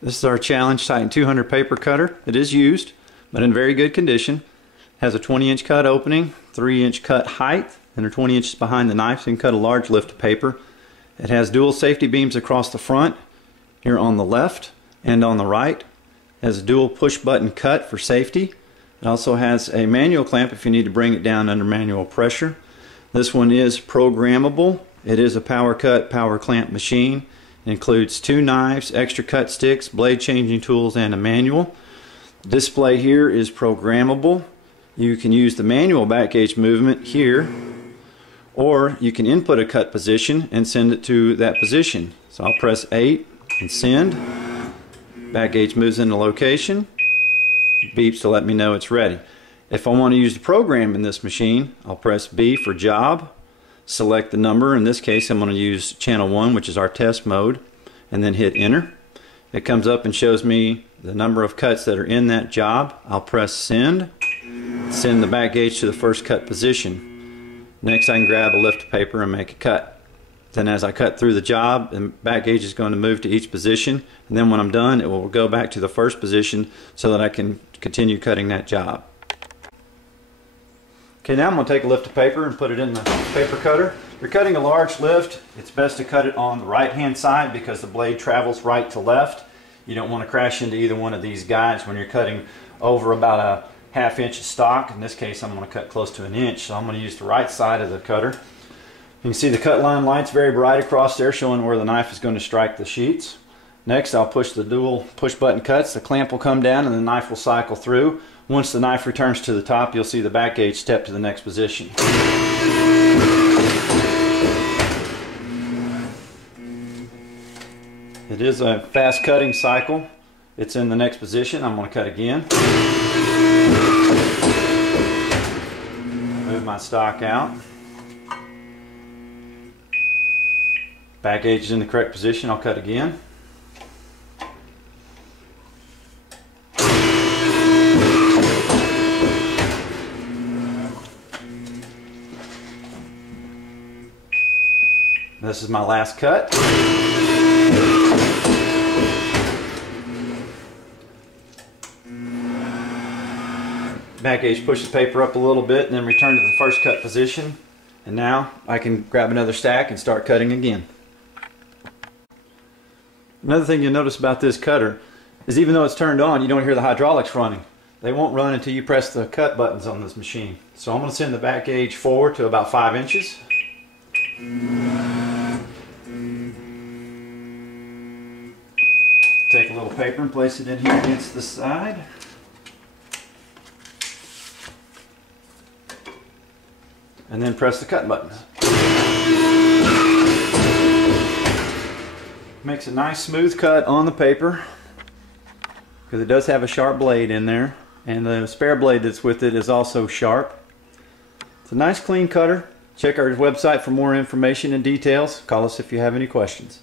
This is our Challenge Titan 200 paper cutter. It is used, but in very good condition. Has a 20-inch cut opening, 3-inch cut height, and are 20 inches behind the knife, so you can cut a large lift of paper. It has dual safety beams across the front, here on the left and on the right. It has a dual push button cut for safety. It also has a manual clamp if you need to bring it down under manual pressure. This one is programmable. It is a power cut, power clamp machine. It includes 2 knives, extra cut sticks, blade changing tools, and a manual. The display here is programmable. You can use the manual back gauge movement here, or you can input a cut position and send it to that position. So I'll press 8 and send. Back gauge moves into location, beeps to let me know it's ready. If I want to use the program in this machine, I'll press B for job, select the number. In this case I'm going to use channel 1, which is our test mode, and then hit enter. It comes up and shows me the number of cuts that are in that job. I'll press send the back gauge to the first cut position. Next I can grab a lift of paper and make a cut. Then as I cut through the job, the back gauge is going to move to each position, and then when I'm done it will go back to the first position so that I can continue cutting that job. Okay, now I'm going to take a lift of paper and put it in the paper cutter. If you're cutting a large lift, it's best to cut it on the right hand side because the blade travels right to left. You don't want to crash into either one of these guides when you're cutting over about a ½ inch of stock. In this case I'm going to cut close to an inch, so I'm going to use the right side of the cutter. You can see the cut line light's very bright across there, showing where the knife is going to strike the sheets. Next I'll push the dual push button cuts. The clamp will come down and the knife will cycle through. Once the knife returns to the top, you'll see the back gauge step to the next position. It is a fast cutting cycle. It's in the next position. I'm going to cut again. Move my stock out. Back gauge is in the correct position. I'll cut again. This is my last cut. Back gauge pushes paper up a little bit and then return to the first cut position. And now I can grab another stack and start cutting again. Another thing you'll notice about this cutter is even though it's turned on, you don't hear the hydraulics running. They won't run until you press the cut buttons on this machine. So I'm going to send the back gauge forward to about 5 inches. Take a little paper and place it in here against the side. And then press the cut buttons. Makes a nice smooth cut on the paper because it does have a sharp blade in there, and the spare blade that's with it is also sharp. It's a nice clean cutter. Check our website for more information and details. Call us if you have any questions.